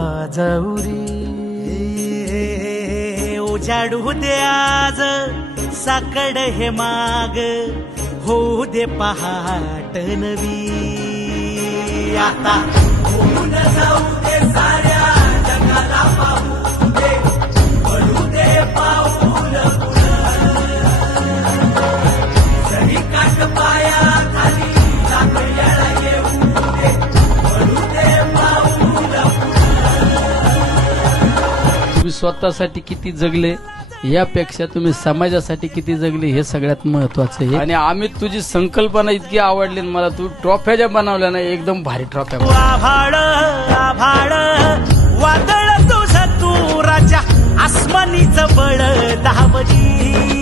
जाऊरी उजाडू दे आज साकड हे माग होऊ दे पहाट नवी आता होऊन जाऊ दे साऱ्या जगाला पाहू दे पडू दे पाऊल सही काट पाया खाली साकड्याला येऊ दे पडू दे पाऊल तुम्ही स्वतःसाठी किती जगले यापेक्षा तुम्ही समाजासाठी किती जगले हे सगळ्यात महत्वाचं आहे. आणि आम्ही तुझी संकल्पना इतकी आवडली मला, तू ट्रॉफ्या ज्या बनवल्या ना एकदम भारी ट्रॉफ्या. आभाळ आभाळ वादळ तुझ तू राजा आसमानीच बळ दावली